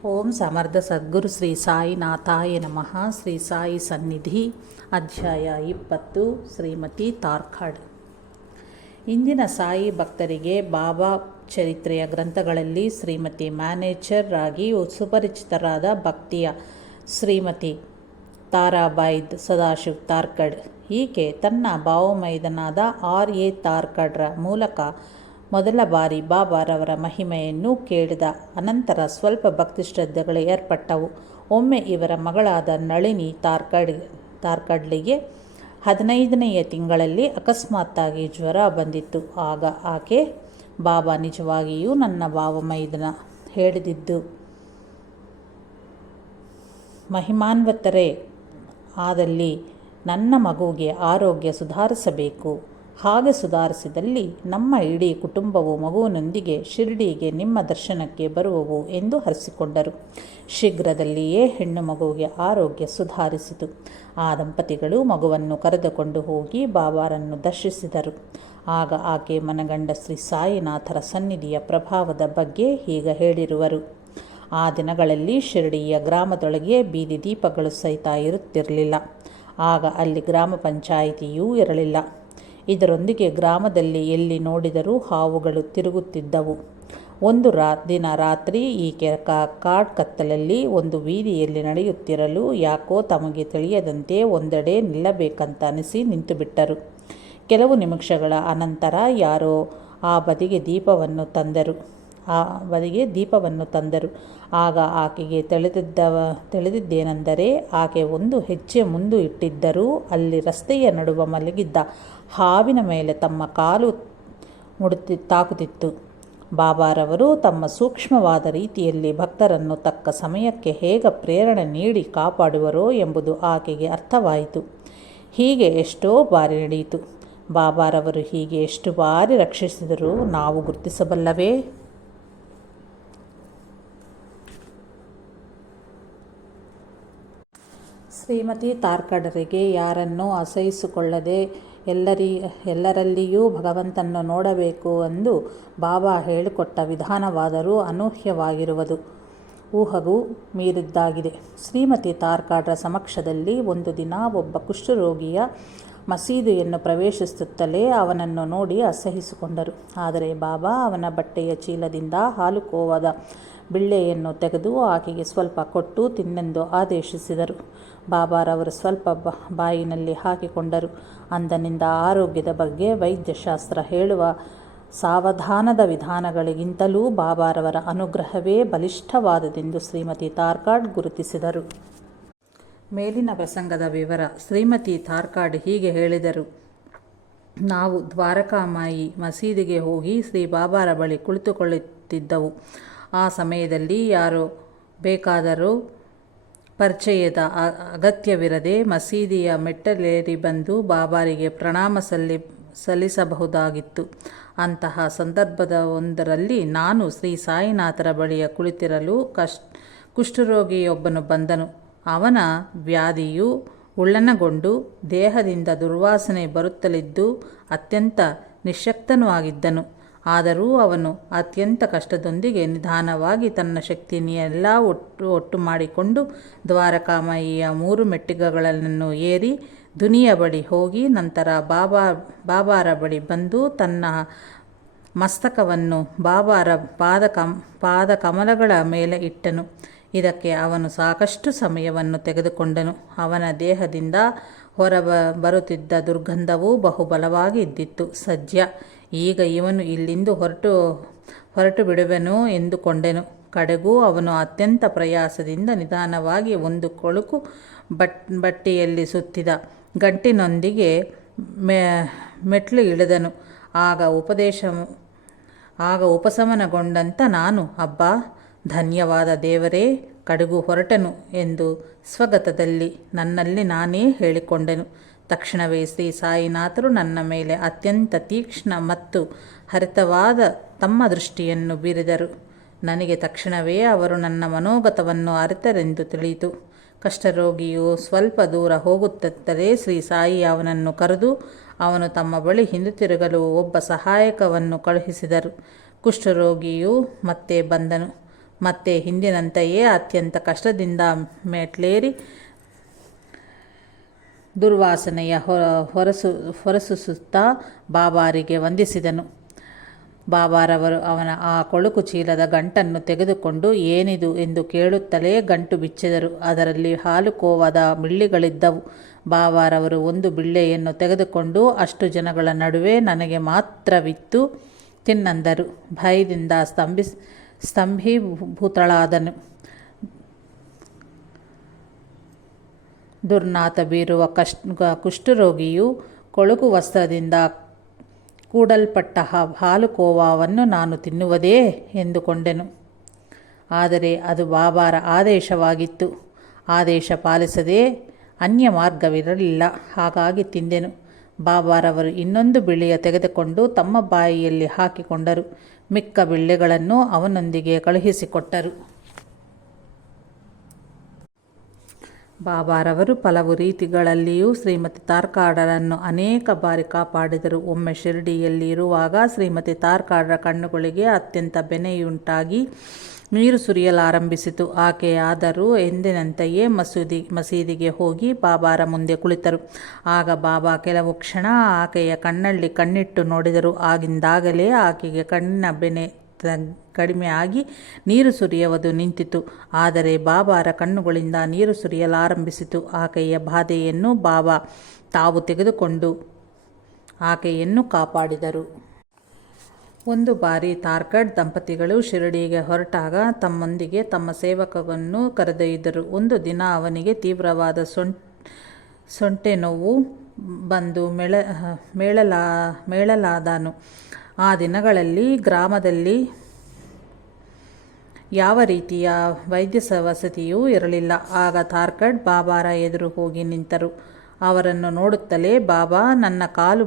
ಓಂ ಸಮರ್ಥ ಸದ್ಗುರು ಶ್ರೀ ಸಾಯಿನಾಥಾಯ ನಮಃ. ಶ್ರೀ ಸಾಯಿ ಸನ್ನಿಧಿ ಅಧ್ಯಾಯ 20 ಶ್ರೀಮತಿ ತಾರ್ಕಾಡ್. ಇಂದಿನ ಸಾಯಿ ಭಕ್ತರಿಗೆ ಬಾಬಾ ಚರಿತ್ರೆಯ ಗ್ರಂಥಗಳಲ್ಲಿ ಶ್ರೀಮತಿ ಮ್ಯಾನೇಜರ್ ಆಗಿ ಸುಪರಿಚಿತರಾದ ಭಕ್ತಿಯ ಶ್ರೀಮತಿ ತಾರಾಬಾಯಿ ಸದಾಶಿವ್ ತಾರ್ಕಡ್. ಈಕೆ ತನ್ನ ಭಾವಮೈದನಾದ R.A. ತಾರ್ಕಡ್ರ ಮೂಲಕ ಮೊದಲ ಬಾರಿ ಬಾಬಾರವರ ಮಹಿಮೆಯನ್ನು ಕೇಳಿದ ಅನಂತರ ಸ್ವಲ್ಪ ಭಕ್ತಿಶ್ರದ್ಧೆಗಳು ಏರ್ಪಟ್ಟವು. ಒಮ್ಮೆ ಇವರ ಮಗಳಾದ ನಳಿನಿ ತಾರ್ಕಡ್ಲಿಗೆ 15ನೆಯ ತಿಂಗಳಲ್ಲಿ ಅಕಸ್ಮಾತ್ತಾಗಿ ಜ್ವರ ಬಂದಿತ್ತು. ಆಗ ಆಕೆ, ಬಾಬಾ ನಿಜವಾಗಿಯೂ ನನ್ನ ಭಾವಮೈದನ ಹೇಳಿದ್ದು ಮಹಿಮಾನ್ವಿತರೇ ಆದಲ್ಲಿ ನನ್ನ ಮಗುವಿಗೆ ಆರೋಗ್ಯ ಸುಧಾರಿಸಬೇಕು. ಹಾಗೆ ಸುಧಾರಿಸಿದಲ್ಲಿ ನಮ್ಮ ಇಡೀ ಕುಟುಂಬವು ಮಗುವಿನೊಂದಿಗೆ ಶಿರ್ಡಿಗೆ ನಿಮ್ಮ ದರ್ಶನಕ್ಕೆ ಬರುವವು ಎಂದು ಹರಸಿಕೊಂಡರು. ಶೀಘ್ರದಲ್ಲಿಯೇ ಹೆಣ್ಣು ಮಗುವಿಗೆ ಆರೋಗ್ಯ ಸುಧಾರಿಸಿತು. ಆ ದಂಪತಿಗಳು ಮಗುವನ್ನು ಕರೆದುಕೊಂಡು ಹೋಗಿ ಬಾಬಾರನ್ನು ದರ್ಶಿಸಿದರು. ಆಗ ಆಕೆ ಮನಗಂಡ ಶ್ರೀ ಸಾಯಿನಾಥರ ಸನ್ನಿಧಿಯ ಪ್ರಭಾವದ ಬಗ್ಗೆ ಹೀಗೆ ಹೇಳಿರುವರು. ಆ ದಿನಗಳಲ್ಲಿ ಶಿರ್ಡಿಯ ಗ್ರಾಮದೊಳಗೆ ಬೀದಿ ದೀಪಗಳು ಸಹಿತ ಇರುತ್ತಿರಲಿಲ್ಲ. ಆಗ ಅಲ್ಲಿ ಗ್ರಾಮ ಪಂಚಾಯಿತಿಯೂ ಇರಲಿಲ್ಲ. ಇದರೊಂದಿಗೆ ಗ್ರಾಮದಲ್ಲಿ ಎಲ್ಲಿ ನೋಡಿದರೂ ಹಾವುಗಳು ತಿರುಗುತ್ತಿದ್ದವು. ಒಂದು ದಿನ ರಾತ್ರಿ ಈಕೆ ಕಾಡ್ ಕತ್ತಲಲ್ಲಿ ಒಂದು ಬೀದಿಯಲ್ಲಿ ನಡೆಯುತ್ತಿರಲು ಯಾಕೋ ತಮಗೆ ತಿಳಿಯದಂತೆ ಒಂದೆಡೆ ನಿಲ್ಲಬೇಕಂತ ಅನಿಸಿ ನಿಂತುಬಿಟ್ಟರು. ಕೆಲವು ನಿಮಿಷಗಳ ಅನಂತರ ಯಾರೋ ಆ ಬದಿಗೆ ದೀಪವನ್ನು ತಂದರು. ಆಗ ಆಕೆಗೆ ತಿಳಿದಿದ್ದೇನೆಂದರೆ ಆಕೆ ಒಂದು ಹೆಜ್ಜೆ ಮುಂದೆ ಇಟ್ಟಿದ್ದರೂ ಅಲ್ಲಿ ರಸ್ತೆಯ ನಡುವೆ ಮಲಗಿದ್ದ ಹಾವಿನ ಮೇಲೆ ತಮ್ಮ ಕಾಲು ತಾಕುತ್ತಿತ್ತು. ಬಾಬಾರವರು ತಮ್ಮ ಸೂಕ್ಷ್ಮವಾದ ರೀತಿಯಲ್ಲಿ ಭಕ್ತರನ್ನು ತಕ್ಕ ಸಮಯಕ್ಕೆ ಹೇಗೆ ಪ್ರೇರಣೆ ನೀಡಿ ಕಾಪಾಡುವರೋ ಎಂಬುದು ಆಕೆಗೆ ಅರ್ಥವಾಯಿತು. ಹೀಗೆ ಎಷ್ಟೋ ಬಾರಿ ನಡೆಯಿತು. ಬಾಬಾರವರು ಹೀಗೆ ಎಷ್ಟು ಬಾರಿ ರಕ್ಷಿಸಿದರೂ ನಾವು ಗುರುತಿಸಬಲ್ಲವೇ? ಶ್ರೀಮತಿ ತಾರ್ಕಡರಿಗೆ ಯಾರನ್ನೂ ಅಸಹಿಸಿಕೊಳ್ಳದೆ ಎಲ್ಲರಲ್ಲಿಯೂ ಭಗವಂತನನ್ನು ನೋಡಬೇಕು ಎಂದು ಬಾಬಾ ಹೇಳಿಕೊಟ್ಟ ವಿಧಾನವಾದರೂ ಅನೂಹ್ಯವಾಗಿರುವುದು, ಊಹೆಗೂ ಮೀರಿದ್ದಾಗಿದೆ. ಶ್ರೀಮತಿ ತಾರ್ಕಾಡ್ರ ಸಮಕ್ಷದಲ್ಲಿ ಒಂದು ದಿನ ಒಬ್ಬ ಕುಷ್ಠರೋಗಿಯ ಮಸೀದಿಯನ್ನು ಪ್ರವೇಶಿಸುತ್ತಲೇ ಅವನನ್ನು ನೋಡಿ ಅಸಹಿಸಿಕೊಂಡರು. ಆದರೆ ಬಾಬಾ ಅವನ ಬಟ್ಟೆಯ ಚೀಲದಿಂದ ಹಾಲುಕೋವದ ಬಿಳ್ಳೆಯನ್ನು ತೆಗೆದು ಆಕೆಗೆ ಸ್ವಲ್ಪ ಕೊಟ್ಟು ತಿನ್ನೆಂದು ಆದೇಶಿಸಿದರು. ಬಾಬಾರವರು ಸ್ವಲ್ಪ ಬಾಯಿನಲ್ಲಿ ಹಾಕಿಕೊಂಡರು. ಅಂದಿನಿಂದ ಆರೋಗ್ಯದ ಬಗ್ಗೆ ವೈದ್ಯಶಾಸ್ತ್ರ ಹೇಳುವ ಸಾವಧಾನದ ವಿಧಾನಗಳಿಗಿಂತಲೂ ಬಾಬಾರವರ ಅನುಗ್ರಹವೇ ಬಲಿಷ್ಠವಾದುದೆಂದು ಶ್ರೀಮತಿ ತಾರ್ಕಾಡ್ ಗುರುತಿಸಿದರು. ಮೇಲಿನ ಪ್ರಸಂಗದ ವಿವರ. ಶ್ರೀಮತಿ ತಾರ್ಕಾಡ್ ಹೀಗೆ ಹೇಳಿದರು. ನಾವು ದ್ವಾರಕಾಮಾಯಿ ಮಸೀದಿಗೆ ಹೋಗಿ ಶ್ರೀ ಬಾಬಾರ ಬಳಿ ಕುಳಿತುಕೊಳ್ಳುತ್ತಿದ್ದೆವು. ಆ ಸಮಯದಲ್ಲಿ ಯಾರೋ ಬೇಕಾದರೂ ಪರಿಚಯದ ಅಗತ್ಯವಿರದೆ ಮಸೀದಿಯ ಮೆಟ್ಟಲೇರಿ ಬಂದು ಬಾಬಾರಿಗೆ ಪ್ರಣಾಮ ಸಲ್ಲಿಸಬಹುದಾಗಿತ್ತು. ಅಂತಹ ಸಂದರ್ಭವೊಂದರಲ್ಲಿ ನಾನು ಶ್ರೀ ಸಾಯಿನಾಥರ ಬಳಿಯ ಕುಳಿತಿರಲು ಕುಷ್ಠರೋಗಿಯೊಬ್ಬನು ಬಂದನು. ಅವನ ವ್ಯಾಧಿಯು ಉಳ್ಳನಗೊಂಡು ದೇಹದಿಂದ ದುರ್ವಾಸನೆ ಬರುತ್ತಲಿದ್ದು ಅತ್ಯಂತ ನಿಶ್ಶಕ್ತನೂ ಆಗಿದ್ದನು. ಆದರೂ ಅವನು ಅತ್ಯಂತ ಕಷ್ಟದೊಂದಿಗೆ ನಿಧಾನವಾಗಿ ತನ್ನ ಶಕ್ತಿಯನ್ನೆಲ್ಲ ಒಟ್ಟು ಮಾಡಿಕೊಂಡು ದ್ವಾರಕಾಮಾಯಿಯ 3 ಮೆಟ್ಟಿಲುಗಳನ್ನು ಏರಿ ದುನಿಯ ಬಳಿ ಹೋಗಿ ನಂತರ ಬಾಬಾರ ಬಳಿ ಬಂದು ತನ್ನ ಮಸ್ತಕವನ್ನು ಬಾಬಾರ ಪಾದಕಮಲಗಳ ಮೇಲೆ ಇಟ್ಟನು. ಇದಕ್ಕೆ ಅವನು ಸಾಕಷ್ಟು ಸಮಯವನ್ನು ತೆಗೆದುಕೊಂಡನು. ಅವನ ದೇಹದಿಂದ ಬರುತ್ತಿದ್ದ ದುರ್ಗಂಧವೂ ಬಹುಬಲವಾಗಿ ಇದ್ದಿತ್ತು. ಸದ್ಯ ಈಗ ಇವನು ಇಲ್ಲಿಂದ ಹೊರಟು ಬಿಡುವೆನೋ ಎಂದುಕೊಂಡೆನು. ಕಡೆಗೂ ಅವನು ಅತ್ಯಂತ ಪ್ರಯಾಸದಿಂದ ನಿಧಾನವಾಗಿ ಒಂದು ಕೊಳುಕು ಬಟ್ಟೆಯಲ್ಲಿ ಸುತ್ತಿದ ಗಂಟಿನೊಂದಿಗೆ ಮೆಟ್ಲು ಇಳಿದನು. ಆಗ ಉಪಶಮನಗೊಂಡಂತ ನಾನು, ಅಬ್ಬಾ ಧನ್ಯವಾದ ದೇವರೇ, ಕಡೆಗೂ ಹೊರಟನು ಎಂದು ಸ್ವಗತದಲ್ಲಿ ನನ್ನಲ್ಲಿ ನಾನೇ ಹೇಳಿಕೊಂಡೆನು. ತಕ್ಷಣವೇ ಶ್ರೀ ಸಾಯಿನಾಥರು ನನ್ನ ಮೇಲೆ ಅತ್ಯಂತ ತೀಕ್ಷ್ಣ ಮತ್ತು ಹರಿತವಾದ ತಮ್ಮ ದೃಷ್ಟಿಯನ್ನು ಬೀರಿದರು. ನನಗೆ ತಕ್ಷಣವೇ ಅವರು ನನ್ನ ಮನೋಗತವನ್ನು ಅರಿತರೆಂದು ತಿಳಿಯಿತು. ಕಷ್ಟರೋಗಿಯು ಸ್ವಲ್ಪ ದೂರ ಹೋಗುತ್ತಲೇ ಶ್ರೀ ಸಾಯಿ ಅವನನ್ನು ಕರೆದು ಅವನು ತಮ್ಮ ಬಳಿ ಹಿಂದಿರುಗಲು ಒಬ್ಬ ಸಹಾಯಕವನ್ನು ಕಳುಹಿಸಿದರು. ಕುಷ್ಠರೋಗಿಯು ಮತ್ತೆ ಬಂದನು. ಮತ್ತೆ ಹಿಂದಿನಂತೆಯೇ ಅತ್ಯಂತ ಕಷ್ಟದಿಂದ ಮೆಟ್ಲೇರಿ ದುರ್ವಾಸನೆಯ ಹೊರಸೂಸುತ್ತಾ ಬಾಬಾರಿಗೆ ವಂದಿಸಿದನು. ಬಾಬಾರವರು ಅವನ ಆ ಕೊಳುಕು ಚೀಲದ ಗಂಟನ್ನು ತೆಗೆದುಕೊಂಡು ಏನಿದು ಎಂದು ಕೇಳುತ್ತಲೇ ಗಂಟು ಬಿಚ್ಚಿದರು. ಅದರಲ್ಲಿ ಹಾಲು ಕೋವದ ಬಿಳ್ಳಿಗಳಿದ್ದವು. ಬಾಬಾರವರು ಒಂದು ಬಿಳ್ಳೆಯನ್ನು ತೆಗೆದುಕೊಂಡು ಅಷ್ಟು ಜನಗಳ ನಡುವೆ ನನಗೆ ಮಾತ್ರವಿತ್ತು ತಿನ್ನಂದರು. ಭಯದಿಂದ ಸ್ತಂಭೀಭೂತಳಾದನು. ದುರ್ನಾತ ಬೀರುವ ಕುಷ್ಠರೋಗಿಯು ಕೊಳುಕು ವಸ್ತ್ರದಿಂದ ಕೂಡಲ್ಪಟ್ಟ ಹಾಲು ಕೋವಾವನ್ನು ನಾನು ತಿನ್ನುವುದೇ ಎಂದುಕೊಂಡೆನು. ಆದರೆ ಅದು ಬಾಬಾರ ಆದೇಶವಾಗಿತ್ತು. ಆದೇಶ ಪಾಲಿಸದೆ ಅನ್ಯ ಮಾರ್ಗವಿರಲಿಲ್ಲ. ಹಾಗಾಗಿ ತಿಂದೆನು. ಬಾಬಾರವರು ಇನ್ನೊಂದು ಬಿಳಿಯ ತೆಗೆದುಕೊಂಡು ತಮ್ಮ ಬಾಯಿಯಲ್ಲಿ ಹಾಕಿಕೊಂಡರು. ಮಿಕ್ಕ ಬಿಳ್ಳೆಗಳನ್ನು ಅವನೊಂದಿಗೆ ಕಳುಹಿಸಿಕೊಟ್ಟರು. ಬಾಬಾರವರು ಹಲವು ರೀತಿಗಳಲ್ಲಿಯೂ ಶ್ರೀಮತಿ ತಾರ್ಕಾಡರನ್ನು ಅನೇಕ ಬಾರಿ ಕಾಪಾಡಿದರು. ಒಮ್ಮೆ ಶಿರಡಿಯಲ್ಲಿ ಇರುವಾಗ ಶ್ರೀಮತಿ ತಾರ್ಕಾಡರ ಕಣ್ಣುಗಳಿಗೆ ಅತ್ಯಂತ ಬೆನೆಯುಂಟಾಗಿ ನೀರು ಸುರಿಯಲಾರಂಭಿಸಿತು. ಆದರೂ ಎಂದಿನಂತೆಯೇ ಮಸೀದಿಗೆ ಹೋಗಿ ಬಾಬಾರ ಮುಂದೆ ಕುಳಿತರು. ಆಗ ಬಾಬಾ ಕೆಲವು ಕ್ಷಣ ಆಕೆಯ ಕಣ್ಣಲ್ಲಿ ಕಣ್ಣಿಟ್ಟು ನೋಡಿದರು. ಆಗಿಂದಾಗಲೇ ಆಕೆಗೆ ಕಣ್ಣಿನ ಬೆನೆ ಕಡಿಮೆಯಾಗಿ ನೀರು ಸುರಿಯುವುದು ನಿಂತಿತು. ಆದರೆ ಬಾಬಾರ ಕಣ್ಣುಗಳಿಂದ ನೀರು ಸುರಿಯಲಾರಂಭಿಸಿತು. ಆಕೆಯ ಬಾಧೆಯನ್ನು ಬಾಬಾ ತಾವು ತೆಗೆದುಕೊಂಡು ಆಕೆಯನ್ನು ಕಾಪಾಡಿದರು. ಒಂದು ಬಾರಿ ತಾರ್ಕಡ್ ದಂಪತಿಗಳು ಶಿರಡಿಗೆ ಹೊರಟಾಗ ತಮ್ಮೊಂದಿಗೆ ತಮ್ಮ ಸೇವಕವನ್ನು ಕರೆದೊಯ್ದರು. ಒಂದು ದಿನ ಅವನಿಗೆ ತೀವ್ರವಾದ ಸೊಂಟೆ ನೋವು ಬಂದು ಮೇಳಲಾದನು. ಆ ದಿನಗಳಲ್ಲಿ ಗ್ರಾಮದಲ್ಲಿ ಯಾವ ರೀತಿಯ ವೈದ್ಯ ವಸತಿಯೂ ಇರಲಿಲ್ಲ. ಆಗ ತಾರ್ಕಡ್ ಬಾಬಾರ ಎದುರು ಹೋಗಿ ನಿಂತರು. ಅವರನ್ನು ನೋಡುತ್ತಲೇ, ಬಾಬಾ, ನನ್ನ ಕಾಲು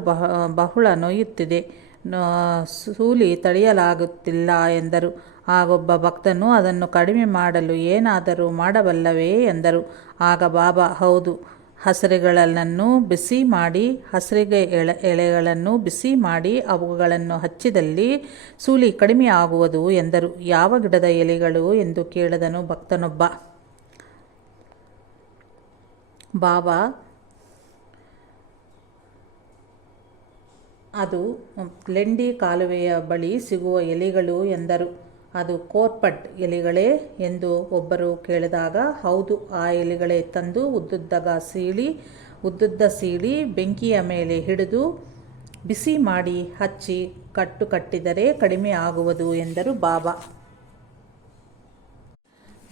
ಬಹಳ ನೋಯುತ್ತಿದೆ, ಸೂಲಿ ತಡೆಯಲಾಗುತ್ತಿಲ್ಲ ಎಂದರು. ಆಗೊಬ್ಬ ಭಕ್ತನು ಅದನ್ನು ಕಡಿಮೆ ಮಾಡಲು ಏನಾದರೂ ಮಾಡಬಲ್ಲವೇ ಎಂದರು. ಆಗ ಬಾಬಾ, ಹೌದು, ಹಸಿರುಗಳನ್ನು ಬಿಸಿ ಮಾಡಿ ಎಲೆಗಳನ್ನು ಬಿಸಿ ಮಾಡಿ ಅವುಗಳನ್ನು ಹಚ್ಚಿದಲ್ಲಿ ಸೂಲಿ ಕಡಿಮೆ ಆಗುವುದು ಎಂದರು. ಯಾವ ಗಿಡದ ಎಲೆಗಳು ಎಂದು ಕೇಳಿದನು ಭಕ್ತನೊಬ್ಬ. ಬಾಬಾ, ಅದು ಲೆಂಡಿ ಕಾಲುವೆಯ ಬಳಿ ಸಿಗುವ ಎಲೆಗಳು ಎಂದರು. ಅದು ಕೋರ್ಪಟ್ ಎಲೆಗಳೇ ಎಂದು ಒಬ್ಬರು ಕೇಳಿದಾಗ, ಹೌದು, ಆ ಎಲೆಗಳೇ ತಂದು ಉದ್ದುದ್ದ ಸೀಳಿ ಬೆಂಕಿಯ ಮೇಲೆ ಹಿಡಿದು ಬಿಸಿ ಮಾಡಿ ಹಚ್ಚಿ ಕಟ್ಟಿದರೆ ಕಡಿಮೆ ಆಗುವುದು ಎಂದರು ಬಾಬಾ.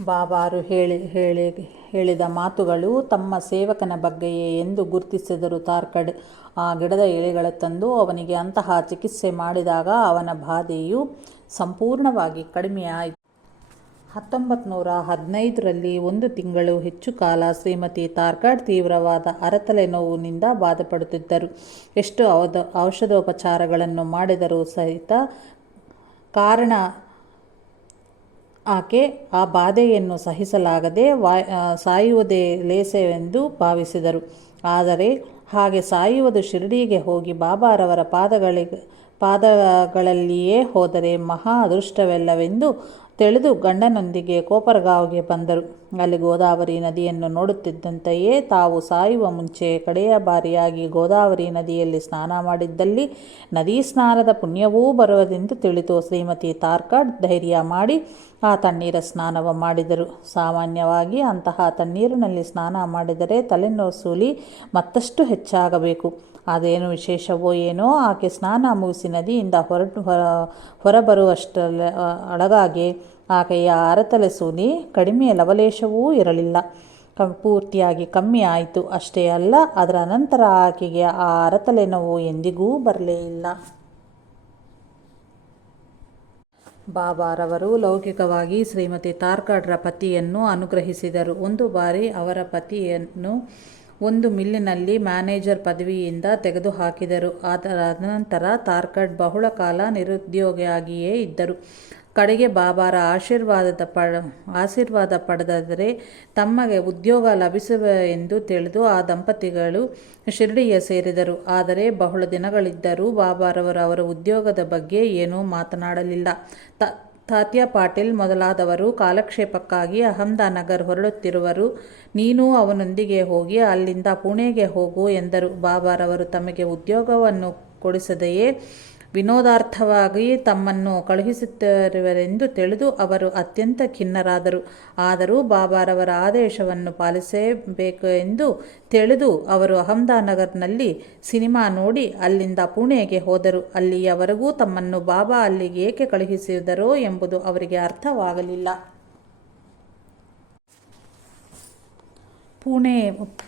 ಬಾಬಾರು ಹೇಳಿದ ಮಾತುಗಳು ತಮ್ಮ ಸೇವಕನ ಬಗ್ಗೆಯೇ ಎಂದು ಗುರುತಿಸಿದರು ತಾರ್ಕಡ್. ಆ ಗಿಡದ ಎಲೆಗಳ ತಂದು ಅವನಿಗೆ ಅಂತಹ ಚಿಕಿತ್ಸೆ ಮಾಡಿದಾಗ ಅವನ ಬಾಧೆಯು ಸಂಪೂರ್ಣವಾಗಿ ಕಡಿಮೆಯಾಯಿತು. 1915ರಲ್ಲಿ 1 ತಿಂಗಳು ಹೆಚ್ಚು ಕಾಲ ಶ್ರೀಮತಿ ತಾರ್ಕಡ್ ತೀವ್ರವಾದ ಅರತಲೆ ನೋವಿನಿಂದ ಬಾಧೆಪಡುತ್ತಿದ್ದರು. ಎಷ್ಟು ಔಷಧೋಪಚಾರಗಳನ್ನು ಮಾಡಿದರೂ ಸಹಿತ ಕಾರಣ ಆಕೆ ಆ ಬಾಧೆಯನ್ನು ಸಹಿಸಲಾಗದೆ ಸಾಯುವುದೇ ಲೇಸವೆಂದು ಭಾವಿಸಿದರು. ಆದರೆ ಹಾಗೆ ಸಾಯುವುದು ಶಿರಡಿಗೆ ಹೋಗಿ ಬಾಬಾರವರ ಪಾದಗಳಲ್ಲಿಯೇ ಹೋದರೆ ಮಹಾ ಅದೃಷ್ಟವಲ್ಲವೆಂದು ತಿಳಿದು ಗಂಡನೊಂದಿಗೆ ಕೋಪರಗಾಂವ್ಗೆ ಬಂದರು. ಅಲ್ಲಿ ಗೋದಾವರಿ ನದಿಯನ್ನು ನೋಡುತ್ತಿದ್ದಂತೆಯೇ ತಾವು ಸಾಯುವ ಮುಂಚೆ ಕಡೆಯ ಬಾರಿಯಾಗಿ ಗೋದಾವರಿ ನದಿಯಲ್ಲಿ ಸ್ನಾನ ಮಾಡಿದ್ದಲ್ಲಿ ನದಿ ಸ್ನಾನದ ಪುಣ್ಯವೂ ಬರುವುದೆಂದು ತಿಳಿದು ಶ್ರೀಮತಿ ತಾರ್ಕಡ್ ಧೈರ್ಯ ಮಾಡಿ ಆ ತಣ್ಣೀರ ಸ್ನಾನವ ಮಾಡಿದರು. ಸಾಮಾನ್ಯವಾಗಿ ಅಂತಹ ತಣ್ಣೀರಿನಲ್ಲಿ ಸ್ನಾನ ಮಾಡಿದರೆ ತಲೆನೋವು ಸೂಲಿ ಮತ್ತಷ್ಟು ಹೆಚ್ಚಾಗಬೇಕು. ಅದೇನು ವಿಶೇಷವೋ ಏನೋ, ಆಕೆ ಸ್ನಾನ ಮುಗಿಸಿ ನದಿಯಿಂದ ಹೊರಬರುವಷ್ಟರೊಳಗಾಗಿ ಆಕೆಯ ಅರತಲೆ ಸೂಲಿ ಕಡಿಮೆ ಲವಲೇಶವೂ ಇರಲಿಲ್ಲ, ಪೂರ್ತಿಯಾಗಿ ಕಮ್ಮಿ ಆಯಿತು. ಅಷ್ಟೇ ಅಲ್ಲ, ಅದರ ನಂತರ ಆಕೆಗೆ ಆ ಅರತಲೆ ನೋವು ಎಂದಿಗೂ ಬರಲೇ ಇಲ್ಲ. ಬಾಬಾರವರು ಲೌಕಿಕವಾಗಿ ಶ್ರೀಮತಿ ತಾರ್ಕಡ್ರ ಪತಿಯನ್ನು ಅನುಗ್ರಹಿಸಿದರು. ಒಂದು ಬಾರಿ ಅವರ ಪತಿಯನ್ನು ಒಂದು ಮಿಲ್ಲಿನಲ್ಲಿ ಮ್ಯಾನೇಜರ್ ಪದವಿಯಿಂದ ತೆಗೆದುಹಾಕಿದರು. ಅದರ ನಂತರ ತಾರ್ಕಡ್ ಬಹಳ ಕಾಲ ನಿರುದ್ಯೋಗಿಯಾಗಿಯೇ ಇದ್ದರು. ಕಡೆಗೆ ಬಾಬಾರ ಆಶೀರ್ವಾದ ಪಡೆದರೆ ತಮಗೆ ಉದ್ಯೋಗ ಲಭಿಸುವ ಎಂದು ತಿಳಿದು ಆ ದಂಪತಿಗಳು ಶಿರಡಿಯ ಸೇರಿದರು. ಆದರೆ ಬಹಳ ದಿನಗಳಿದ್ದರೂ ಬಾಬಾರವರು ಅವರ ಉದ್ಯೋಗದ ಬಗ್ಗೆ ಏನೂ ಮಾತನಾಡಲಿಲ್ಲ. ತಾತ್ಯಾ ಪಾಟೀಲ್ ಮೊದಲಾದವರು ಕಾಲಕ್ಷೇಪಕ್ಕಾಗಿ ಅಹಮದಾನಗರ್ ಹೊರಡುತ್ತಿರುವರು. ನೀನೂ ಅವನೊಂದಿಗೆ ಹೋಗಿ ಅಲ್ಲಿಂದ ಪುಣೆಗೆ ಹೋಗು ಎಂದರು. ಬಾಬಾರವರು ತಮಗೆ ಉದ್ಯೋಗವನ್ನು ಕೊಡಿಸದೆಯೇ ವಿನೋದಾರ್ಥವಾಗಿ ತಮ್ಮನ್ನು ಕಳುಹಿಸುತ್ತಿರುವರೆಂದು ತಿಳಿದು ಅವರು ಅತ್ಯಂತ ಖಿನ್ನರಾದರು. ಆದರೂ ಬಾಬಾರವರ ಆದೇಶವನ್ನು ಪಾಲಿಸಬೇಕು ಎಂದು ತಿಳಿದು ಅವರು ಅಹಮದಾನಗರ್ನಲ್ಲಿ ಸಿನಿಮಾ ನೋಡಿ ಅಲ್ಲಿಂದ ಪುಣೆಗೆ ಹೋದರು. ಅಲ್ಲಿಯವರೆಗೂ ತಮ್ಮನ್ನು ಬಾಬಾ ಅಲ್ಲಿಗೆ ಏಕೆ ಕಳುಹಿಸಿದರೋ ಎಂಬುದು ಅವರಿಗೆ ಅರ್ಥವಾಗಲಿಲ್ಲ.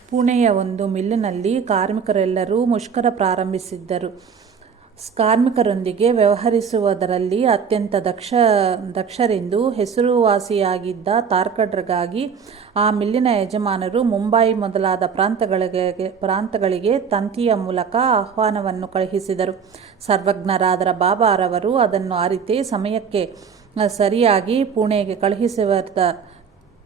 ಪುಣೆಯ ಒಂದು ಮಿಲ್ಲಿನಲ್ಲಿ ಕಾರ್ಮಿಕರೆಲ್ಲರೂ ಮುಷ್ಕರ ಪ್ರಾರಂಭಿಸಿದ್ದರು. ಕಾರ್ಮಿಕರೊಂದಿಗೆ ವ್ಯವಹರಿಸುವುದರಲ್ಲಿ ಅತ್ಯಂತ ದಕ್ಷರೆಂದು ಹೆಸರುವಾಸಿಯಾಗಿದ್ದ ತಾರ್ಕಡ್ಗಾಗಿ ಆ ಮಿಲ್ಲಿನ ಯಜಮಾನರು ಮುಂಬೈ ಮೊದಲಾದ ಪ್ರಾಂತಗಳಿಗೆ ತಂತಿಯ ಮೂಲಕ ಆಹ್ವಾನವನ್ನು ಕಳುಹಿಸಿದರು. ಸರ್ವಜ್ಞರಾದ ಬಾಬಾರವರು ಅದನ್ನು ಅರಿತೇ ಸಮಯಕ್ಕೆ ಸರಿಯಾಗಿ ಪುಣೆಗೆ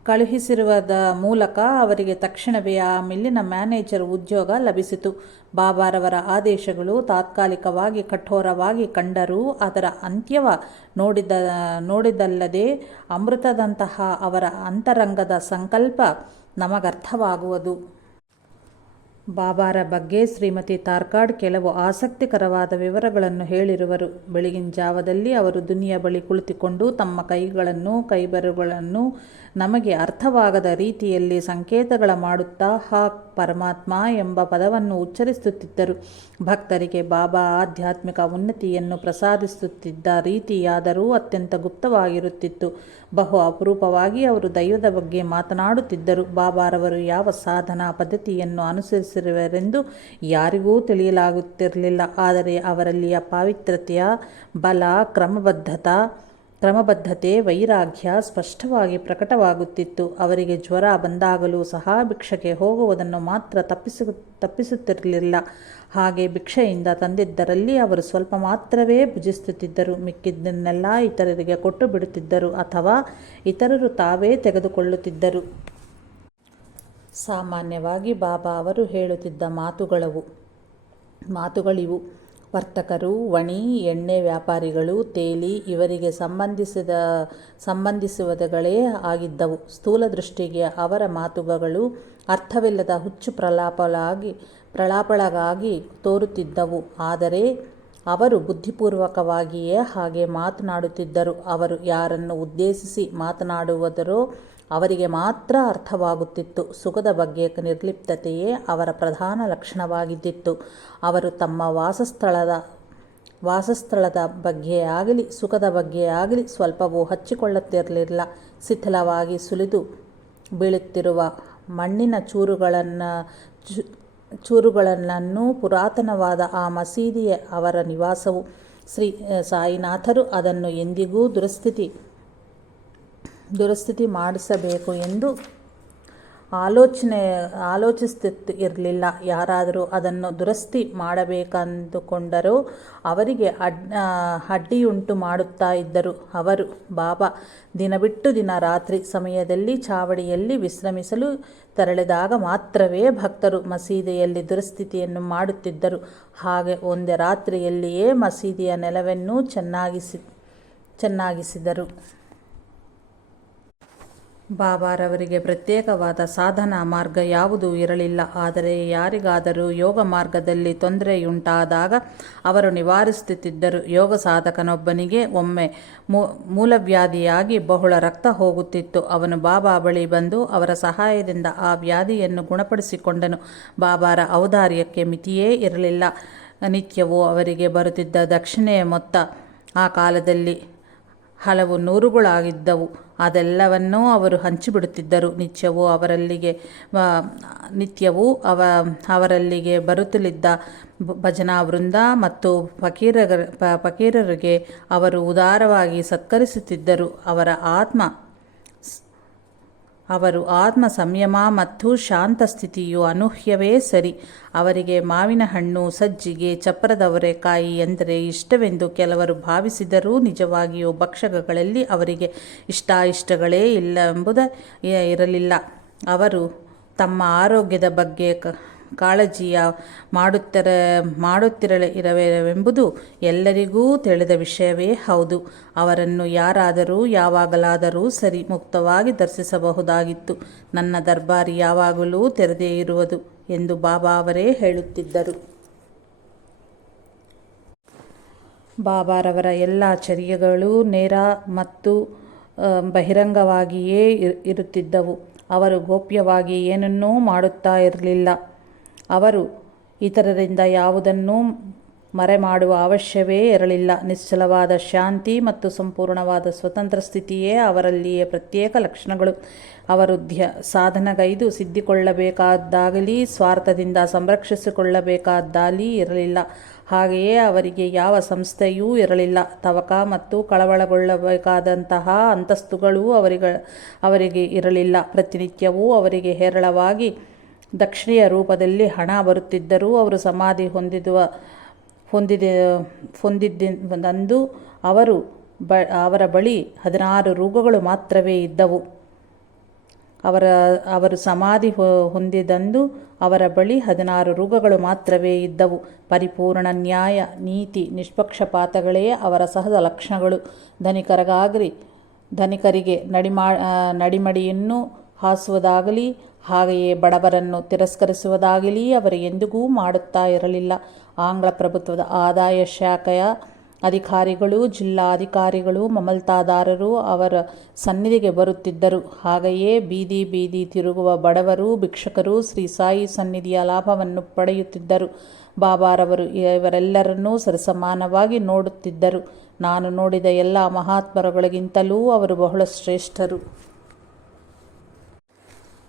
ಕಳುಹಿಸಿರುವುದ ಮೂಲಕ ಅವರಿಗೆ ತಕ್ಷಣವೇ ಆ ಮಿಲ್ಲಿನ ಮ್ಯಾನೇಜರ್ ಉದ್ಯೋಗ ಲಭಿಸಿತು. ಬಾಬಾರವರ ಆದೇಶಗಳು ತಾತ್ಕಾಲಿಕವಾಗಿ ಕಠೋರವಾಗಿ ಕಂಡರೂ ಅದರ ಅಂತ್ಯವ ನೋಡಿದಲ್ಲದೆ ಅಮೃತದಂತಹ ಅವರ ಅಂತರಂಗದ ಸಂಕಲ್ಪ ನಮಗರ್ಥವಾಗುವುದು. ಬಾಬಾರ ಬಗ್ಗೆ ಶ್ರೀಮತಿ ತಾರ್ಕಾಡ್ ಕೆಲವು ಆಸಕ್ತಿಕರವಾದ ವಿವರಗಳನ್ನು ಹೇಳಿರುವರು. ಬೆಳಗಿನ ಜಾವದಲ್ಲಿ ಅವರು ದುನಿಯ ಬಳಿ ಕುಳಿತುಕೊಂಡು ತಮ್ಮ ಕೈಬೆರಳುಗಳನ್ನು ನಮಗೆ ಅರ್ಥವಾಗದ ರೀತಿಯಲ್ಲಿ ಸಂಕೇತಗಳ ಮಾಡುತ್ತಾ ಹಾ ಪರಮಾತ್ಮ ಎಂಬ ಪದವನ್ನು ಉಚ್ಚರಿಸುತ್ತಿದ್ದರು. ಭಕ್ತರಿಗೆ ಬಾಬಾ ಆಧ್ಯಾತ್ಮಿಕ ಉನ್ನತಿಯನ್ನು ಪ್ರಸಾದಿಸುತ್ತಿದ್ದ ರೀತಿಯಾದರೂ ಅತ್ಯಂತ ಗುಪ್ತವಾಗಿರುತ್ತಿತ್ತು. ಬಹು ಅಪರೂಪವಾಗಿ ಅವರು ದೈವದ ಬಗ್ಗೆ ಮಾತನಾಡುತ್ತಿದ್ದರು. ಬಾಬಾರವರು ಯಾವ ಸಾಧನಾ ಪದ್ಧತಿಯನ್ನು ಅನುಸರಿಸಿರುವರೆಂದು ಯಾರಿಗೂ ತಿಳಿಯಲಾಗುತ್ತಿರಲಿಲ್ಲ. ಆದರೆ ಅವರಲ್ಲಿಯ ಪಾವಿತ್ರ್ಯತೆಯ ಬಲ, ಕ್ರಮಬದ್ಧತೆ, ವೈರಾಗ್ಯ ಸ್ಪಷ್ಟವಾಗಿ ಪ್ರಕಟವಾಗುತ್ತಿತ್ತು. ಅವರಿಗೆ ಜ್ವರ ಬಂದಾಗಲೂ ಸಹ ಭಿಕ್ಷೆಗೆ ಹೋಗುವುದನ್ನು ಮಾತ್ರ ತಪ್ಪಿಸುತ್ತಿರಲಿಲ್ಲ. ಹಾಗೆ ಭಿಕ್ಷೆಯಿಂದ ತಂದಿದ್ದರಲ್ಲಿ ಅವರು ಸ್ವಲ್ಪ ಮಾತ್ರವೇ ಭುಜಿಸುತ್ತಿದ್ದರು. ಮಿಕ್ಕಿದ್ದನ್ನೆಲ್ಲ ಇತರರಿಗೆ ಕೊಟ್ಟು ಬಿಡುತ್ತಿದ್ದರು ಅಥವಾ ಇತರರು ತಾವೇ ತೆಗೆದುಕೊಳ್ಳುತ್ತಿದ್ದರು. ಸಾಮಾನ್ಯವಾಗಿ ಬಾಬಾ ಅವರು ಹೇಳುತ್ತಿದ್ದ ಮಾತುಗಳಿವು. ವರ್ತಕರು, ವಣಿ, ಎಣ್ಣೆ ವ್ಯಾಪಾರಿಗಳು, ತೇಲಿ ಇವರಿಗೆ ಸಂಬಂಧಿಸುವುದಗಳೇ ಆಗಿದ್ದವು. ಸ್ಥೂಲ ದೃಷ್ಟಿಗೆ ಅವರ ಮಾತುಗಳು ಅರ್ಥವಿಲ್ಲದ ಹುಚ್ಚು ಪ್ರಲಾಪಗಳಾಗಿ ತೋರುತ್ತಿದ್ದವು. ಆದರೆ ಅವರು ಬುದ್ಧಿಪೂರ್ವಕವಾಗಿಯೇ ಹಾಗೆ ಮಾತನಾಡುತ್ತಿದ್ದರು. ಅವರು ಯಾರನ್ನು ಉದ್ದೇಶಿಸಿ ಮಾತನಾಡುವುದರೋ ಅವರಿಗೆ ಮಾತ್ರ ಅರ್ಥವಾಗುತ್ತಿತ್ತು. ಸುಖದ ಬಗ್ಗೆ ನಿರ್ಲಿಪ್ತತೆಯೇ ಅವರ ಪ್ರಧಾನ ಲಕ್ಷಣವಾಗಿದ್ದಿತು. ಅವರು ತಮ್ಮ ವಾಸಸ್ಥಳದ ಬಗ್ಗೆ ಆಗಲಿ ಸುಖದ ಬಗ್ಗೆ ಆಗಲಿ ಸ್ವಲ್ಪವೂ ಹಚ್ಚಿಕೊಳ್ಳುತ್ತಿರಲಿಲ್ಲ. ಶಿಥಿಲವಾಗಿ ಸುಲಿದು ಬೀಳುತ್ತಿರುವ ಮಣ್ಣಿನ ಚೂರುಗಳನ್ನೂ ಪುರಾತನವಾದ ಆ ಮಸೀದಿಯೇ ಅವರ ನಿವಾಸವು. ಶ್ರೀ ಸಾಯಿನಾಥರು ಅದನ್ನು ಎಂದಿಗೂ ದುರಸ್ತಿ ಮಾಡಿಸಬೇಕು ಎಂದು ಆಲೋಚಿಸುತ್ತಿರಲಿಲ್ಲ. ಯಾರಾದರೂ ಅದನ್ನು ದುರಸ್ತಿ ಮಾಡಬೇಕೆಂದುಕೊಂಡರೋ ಅವರಿಗೆ ಅಡ್ಡಿಯುಂಟು ಮಾಡುತ್ತಾ ಇದ್ದರು. ಅವರು ಬಾಬಾ ದಿನ ಬಿಟ್ಟು ದಿನ ರಾತ್ರಿ ಸಮಯದಲ್ಲಿ ಚಾವಡಿಯಲ್ಲಿ ವಿಶ್ರಮಿಸಲು ತೆರಳಿದಾಗ ಮಾತ್ರವೇ ಭಕ್ತರು ಮಸೀದಿಯಲ್ಲಿ ದುರಸ್ತಿಯನ್ನು ಮಾಡುತ್ತಿದ್ದರು. ಹಾಗೆ ಒಂದೇ ರಾತ್ರಿಯಲ್ಲಿಯೇ ಮಸೀದಿಯ ನೆಲವನ್ನು ಚೆನ್ನಾಗಿಸಿದರು. ಬಾಬಾರವರಿಗೆ ಪ್ರತ್ಯೇಕವಾದ ಸಾಧನಾ ಮಾರ್ಗ ಯಾವುದೂ ಇರಲಿಲ್ಲ. ಆದರೆ ಯಾರಿಗಾದರೂ ಯೋಗ ಮಾರ್ಗದಲ್ಲಿ ತೊಂದರೆಯುಂಟಾದಾಗ ಅವರು ನಿವಾರಿಸುತ್ತಿದ್ದರು. ಯೋಗ ಸಾಧಕನೊಬ್ಬನಿಗೆ ಒಮ್ಮೆ ಮೂಲವ್ಯಾಧಿಯಾಗಿ ಬಹಳ ರಕ್ತ ಹೋಗುತ್ತಿತ್ತು. ಅವನು ಬಾಬಾ ಬಳಿ ಬಂದು ಅವರ ಸಹಾಯದಿಂದ ಆ ವ್ಯಾಧಿಯನ್ನು ಗುಣಪಡಿಸಿಕೊಂಡನು. ಬಾಬಾರ ಔದಾರ್ಯಕ್ಕೆ ಮಿತಿಯೇ ಇರಲಿಲ್ಲ. ನಿತ್ಯವೂ ಅವರಿಗೆ ಬರುತ್ತಿದ್ದ ದಕ್ಷಿಣೆಯ ಮೊತ್ತ ಆ ಕಾಲದಲ್ಲಿ ಹಲವು ನೂರುಗಳಾಗಿದ್ದವು. ಅದೆಲ್ಲವನ್ನೂ ಅವರು ಹಂಚಿಬಿಡುತ್ತಿದ್ದರು. ಅವರಲ್ಲಿಗೆ ಬರುತ್ತಲಿದ್ದ ಭಜನಾ ವೃಂದ ಮತ್ತು ಫಕೀರರಿಗೆ ಅವರು ಉದಾರವಾಗಿ ಸತ್ಕರಿಸುತ್ತಿದ್ದರು. ಅವರು ಆತ್ಮ ಸಂಯಮ ಮತ್ತು ಶಾಂತ ಸ್ಥಿತಿಯು ಅನೂಹ್ಯವೇ ಸರಿ. ಅವರಿಗೆ ಮಾವಿನ ಹಣ್ಣು, ಸಜ್ಜಿಗೆ, ಚಪ್ಪರದವರೆಕಾಯಿ ಎಂದರೆ ಇಷ್ಟವೆಂದು ಕೆಲವರು ಭಾವಿಸಿದರೂ ನಿಜವಾಗಿಯೂ ಭಕ್ಷಕಗಳಲ್ಲಿ ಅವರಿಗೆ ಇಷ್ಟಗಳೇ ಇರಲಿಲ್ಲ. ಅವರು ತಮ್ಮ ಆರೋಗ್ಯದ ಕಾಳಜಿಯ ಮಾಡುತ್ತಿರವೆಂಬುದು ಎಲ್ಲರಿಗೂ ತಿಳಿದ ವಿಷಯವೇ ಹೌದು. ಅವರನ್ನು ಯಾರಾದರೂ ಯಾವಾಗಲಾದರೂ ಸರಿ ಮುಕ್ತವಾಗಿ ದರ್ಶಿಸಬಹುದಾಗಿತ್ತು. ನನ್ನ ದರ್ಬಾರಿ ಯಾವಾಗಲೂ ತೆರೆದೇ ಇರುವುದು ಎಂದು ಬಾಬಾ ಅವರೇ ಹೇಳುತ್ತಿದ್ದರು. ಬಾಬಾರವರ ಎಲ್ಲ ಚರ್ಯೆಗಳು ನೇರ ಮತ್ತು ಬಹಿರಂಗವಾಗಿಯೇ ಇರುತ್ತಿದ್ದವು. ಅವರು ಗೋಪ್ಯವಾಗಿ ಏನನ್ನೂ ಮಾಡುತ್ತಾ ಇರಲಿಲ್ಲ. ಅವರು ಇತರರಿಂದ ಯಾವುದನ್ನೂ ಮರೆಮಾಡುವ ಅವಶ್ಯವೇ ಇರಲಿಲ್ಲ. ನಿಶ್ಚಲವಾದ ಶಾಂತಿ ಮತ್ತು ಸಂಪೂರ್ಣವಾದ ಸ್ವತಂತ್ರ ಸ್ಥಿತಿಯೇ ಅವರಲ್ಲಿಯೇ ಪ್ರತ್ಯೇಕ ಲಕ್ಷಣಗಳು. ಅವರು ಸಾಧನಗೈದು ಸಿದ್ಧಿಕೊಳ್ಳಬೇಕಾದ್ದಾಗಲಿ ಸ್ವಾರ್ಥದಿಂದ ಸಂರಕ್ಷಿಸಿಕೊಳ್ಳಬೇಕಾದ್ದಾಗಲಿ ಇರಲಿಲ್ಲ. ಹಾಗೆಯೇ ಅವರಿಗೆ ಯಾವ ಸಂಸ್ಥೆಯೂ ಇರಲಿಲ್ಲ. ತವಕ ಮತ್ತು ಕಳವಳಗೊಳ್ಳಬೇಕಾದಂತಹ ಅಂತಸ್ತುಗಳೂ ಅವರಿಗೆ ಇರಲಿಲ್ಲ. ಪ್ರತಿನಿತ್ಯವೂ ಅವರಿಗೆ ಹೇರಳವಾಗಿ ದಕ್ಷಿಣೆಯ ರೂಪದಲ್ಲಿ ಹಣ ಬರುತ್ತಿದ್ದರೂ ಅವರು ಸಮಾಧಿ ಹೊಂದಿದ್ದಂದು ಅವರ ಬಳಿ 16 ರೂಗಗಳು ಮಾತ್ರವೇ ಇದ್ದವು. ಅವರು ಸಮಾಧಿ ಹೊಂದಿದಂದು ಅವರ ಬಳಿ 16 ರೂಗಗಳು ಮಾತ್ರವೇ ಇದ್ದವು. ಪರಿಪೂರ್ಣ ನ್ಯಾಯ, ನೀತಿ, ನಿಷ್ಪಕ್ಷಪಾತಗಳೇ ಅವರ ಸಹಜ ಲಕ್ಷಣಗಳು. ಧನಿಕರಿಗೆ ನಡಿಮಡಿಯನ್ನು ಹಾಸುವುದಾಗಲಿ ಹಾಗೆಯೇ ಬಡವರನ್ನು ತಿರಸ್ಕರಿಸುವುದಾಗಲಿ ಅವರು ಎಂದಿಗೂ ಮಾಡುತ್ತಾ ಇರಲಿಲ್ಲ. ಆಂಗ್ಲ ಪ್ರಭುತ್ವದ ಆದಾಯ ಶಾಖೆಯ ಅಧಿಕಾರಿಗಳು, ಜಿಲ್ಲಾಧಿಕಾರಿಗಳು, ಮಮಲ್ತಾದಾರರು ಅವರ ಸನ್ನಿಧಿಗೆ ಬರುತ್ತಿದ್ದರು. ಹಾಗೆಯೇ ಬೀದಿ ಬೀದಿ ತಿರುಗುವ ಬಡವರು, ಭಿಕ್ಷುಕರು ಶ್ರೀ ಸಾಯಿ ಸನ್ನಿಧಿಯ ಲಾಭವನ್ನು ಪಡೆಯುತ್ತಿದ್ದರು. ಬಾಬಾರವರು ಇವರೆಲ್ಲರನ್ನೂ ಸರಿಸಮಾನವಾಗಿ ನೋಡುತ್ತಿದ್ದರು. ನಾನು ನೋಡಿದ ಎಲ್ಲ ಮಹಾತ್ಮರುಗಳಿಗಿಂತಲೂ ಅವರು ಬಹಳ ಶ್ರೇಷ್ಠರು.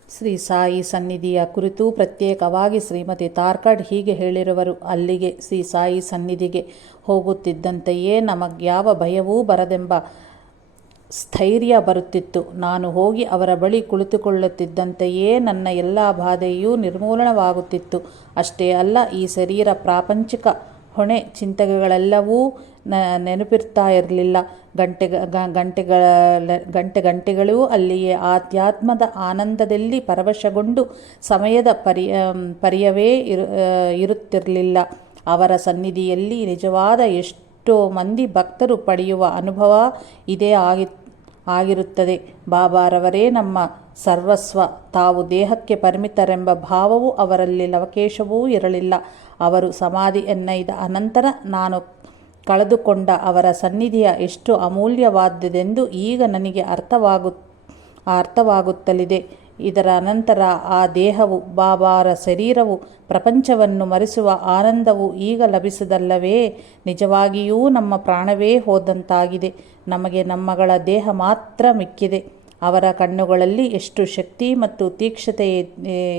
ಶ್ರೀ ಸಾಯಿ ಸನ್ನಿಧಿಯ ಕುರಿತು ಪ್ರತ್ಯೇಕವಾಗಿ ಶ್ರೀಮತಿ ತಾರ್ಕಡ್ ಹೀಗೆ ಹೇಳಿರುವರು. ಅಲ್ಲಿಗೆ ಶ್ರೀ ಸಾಯಿ ಸನ್ನಿಧಿಗೆ ಹೋಗುತ್ತಿದ್ದಂತೆಯೇ ನಮಗ್ಯಾವ ಭಯವೂ ಬರದೆಂಬ ಸ್ಥೈರ್ಯ ಬರುತ್ತಿತ್ತು. ನಾನು ಹೋಗಿ ಅವರ ಬಳಿ ಕುಳಿತುಕೊಳ್ಳುತ್ತಿದ್ದಂತೆಯೇ ನನ್ನ ಎಲ್ಲ ಬಾಧೆಯೂ ನಿರ್ಮೂಲನವಾಗುತ್ತಿತ್ತು. ಅಷ್ಟೇ ಅಲ್ಲ, ಈ ಶರೀರ ಪ್ರಾಪಂಚಿಕ ಹೊಣೆ ಚಿಂತೆಗಳೆಲ್ಲವೂ ನೆನಪಿರ್ತಾ ಇರಲಿಲ್ಲ. ಗಂಟೆಗಳು ಅಲ್ಲಿಯೇ ಆಧ್ಯಾತ್ಮದ ಆನಂದದಲ್ಲಿ ಪರವಶಗೊಂಡು ಸಮಯದ ಪರಿಯವೇ ಇರುತ್ತಿರಲಿಲ್ಲ. ಅವರ ಸನ್ನಿಧಿಯಲ್ಲಿ ನಿಜವಾದ ಎಷ್ಟೋ ಮಂದಿ ಭಕ್ತರು ಪಡೆಯುವ ಅನುಭವ ಇದೇ ಆಗಿರುತ್ತದೆ. ಬಾಬಾರವರೇ ನಮ್ಮ ಸರ್ವಸ್ವ, ತಾವು ದೇಹಕ್ಕೆ ಪರಿಮಿತರೆಂಬ ಭಾವವು ಅವರಲ್ಲಿ ಲವಕೇಶವೂ ಇರಲಿಲ್ಲ. ಅವರು ಸಮಾಧಿಯನ್ನೈದ ಅನಂತರ ನಾನು ಕಳೆದುಕೊಂಡ ಅವರ ಸನ್ನಿಧಿಯ ಎಷ್ಟು ಅಮೂಲ್ಯವಾದುದೆಂದು ಈಗ ನನಗೆ ಅರ್ಥವಾಗುತ್ತಲಿದೆ. ಇದರ ಅನಂತರ ಆ ದೇಹವು, ಬಾಬಾರ ಶರೀರವು, ಪ್ರಪಂಚವನ್ನು ಮರೆಸುವ ಆನಂದವು ಈಗ ಲಭಿಸಿದಲ್ಲವೇ? ನಿಜವಾಗಿಯೂ ನಮ್ಮ ಪ್ರಾಣವೇ ಹೋದಂತಾಗಿದೆ. ನಮಗೆ ನಮ್ಮಗಳ ದೇಹ ಮಾತ್ರ ಮಿಕ್ಕಿದೆ. ಅವರ ಕಣ್ಣುಗಳಲ್ಲಿ ಎಷ್ಟು ಶಕ್ತಿ ಮತ್ತು ತೀಕ್ಷ್ಣತೆ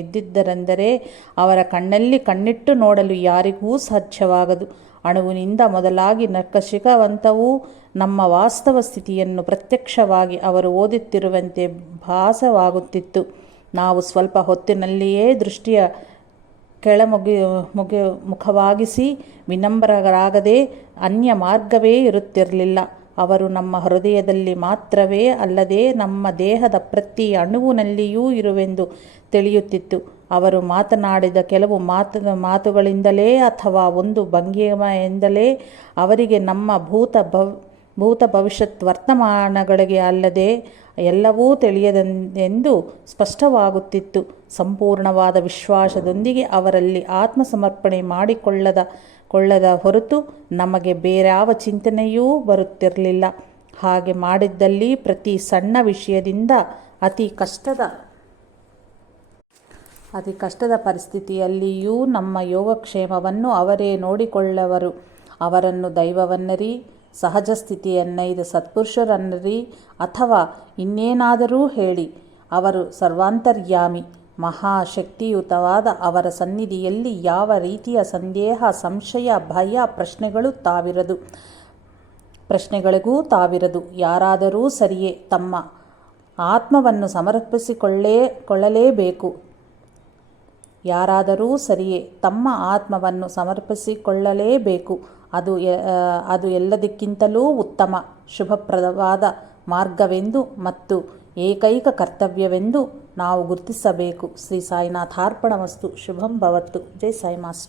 ಇದ್ದಿದ್ದರೆಂದರೆ ಅವರ ಕಣ್ಣಲ್ಲಿ ಕಣ್ಣಿಟ್ಟು ನೋಡಲು ಯಾರಿಗೂ ಸಾಧ್ಯವಾಗದು. ಅಣುವಿನಿಂದ ಮೊದಲಾಗಿ ನಖಶಿಖಾವಂತವೂ ನಮ್ಮ ವಾಸ್ತವ ಸ್ಥಿತಿಯನ್ನು ಪ್ರತ್ಯಕ್ಷವಾಗಿ ಅವರು ಓದುತ್ತಿರುವಂತೆ ಭಾಸವಾಗುತ್ತಿತ್ತು. ನಾವು ಸ್ವಲ್ಪ ಹೊತ್ತಿನಲ್ಲಿಯೇ ದೃಷ್ಟಿಯ ಮುಖವಾಗಿಸಿ ವಿನಮ್ರರಾಗದೆ ಅನ್ಯ ಮಾರ್ಗವೇ ಇರುತ್ತಿರಲಿಲ್ಲ. ಅವರು ನಮ್ಮ ಹೃದಯದಲ್ಲಿ ಮಾತ್ರವೇ ಅಲ್ಲದೆ ನಮ್ಮ ದೇಹದ ಪ್ರತಿ ಅಣುವಿನಲ್ಲಿಯೂ ಇರುವೆಂದು ತಿಳಿಯುತ್ತಿತ್ತು. ಅವರು ಮಾತನಾಡಿದ ಕೆಲವು ಮಾತುಗಳಿಂದಲೇ ಅಥವಾ ಒಂದು ಭಂಗಿಮೆಯಿಂದಲೇ ಅವರಿಗೆ ನಮ್ಮ ಭೂತ ಭವಿಷ್ಯತ್ ವರ್ತಮಾನಗಳಿಗೆ ಅಲ್ಲದೆ ಎಲ್ಲವೂ ತಿಳಿಯದೆಂದು ಸ್ಪಷ್ಟವಾಗುತ್ತಿತ್ತು. ಸಂಪೂರ್ಣವಾದ ವಿಶ್ವಾಸದೊಂದಿಗೆ ಅವರಲ್ಲಿ ಆತ್ಮಸಮರ್ಪಣೆ ಮಾಡಿಕೊಳ್ಳದ ಹೊರತು ನಮಗೆ ಬೇರ್ಯಾವ ಚಿಂತನೆಯೂ ಬರುತ್ತಿರಲಿಲ್ಲ. ಹಾಗೆ ಮಾಡಿದ್ದಲ್ಲಿ ಪ್ರತಿ ಸಣ್ಣ ವಿಷಯದಿಂದ ಅತಿ ಕಷ್ಟದ ಪರಿಸ್ಥಿತಿಯಲ್ಲಿಯೂ ನಮ್ಮ ಯೋಗಕ್ಷೇಮವನ್ನು ಅವರೇ ನೋಡಿಕೊಳ್ಳವರು. ಅವರನ್ನು ದೈವವನ್ನರಿ, ಸಹಜ ಸ್ಥಿತಿಯನ್ನೈದ ಸತ್ಪುರುಷರನ್ನರಿ ಅಥವಾ ಇನ್ನೇನಾದರೂ ಹೇಳಿ, ಅವರು ಸರ್ವಾಂತರ್ಯಾಮಿ, ಮಹಾಶಕ್ತಿಯುತವಾದ ಅವರ ಸನ್ನಿಧಿಯಲ್ಲಿ ಯಾವ ರೀತಿಯ ಸಂದೇಹ, ಸಂಶಯ, ಭಯ, ಪ್ರಶ್ನೆಗಳಿಗೂ ತಾವಿರದು. ಯಾರಾದರೂ ಸರಿಯೇ ತಮ್ಮ ಆತ್ಮವನ್ನು ಸಮರ್ಪಿಸಿಕೊಳ್ಳಲೇಬೇಕು. ಅದು ಎಲ್ಲದಕ್ಕಿಂತಲೂ ಉತ್ತಮ, ಶುಭಪ್ರದವಾದ ಮಾರ್ಗವೆಂದು ಮತ್ತು ಏಕೈಕ ಕರ್ತವ್ಯವೆಂದು ನಾವು ಗುರುತಿಸಬೇಕು. ಶ್ರೀ ಸಾಯಿನಾಥಾರ್ಪಣಮಸ್ತು. ಶುಭಂ ಭವತ್ತು. ಜೈ ಸಾಯಿ ಮಾಸ್ಟರ್.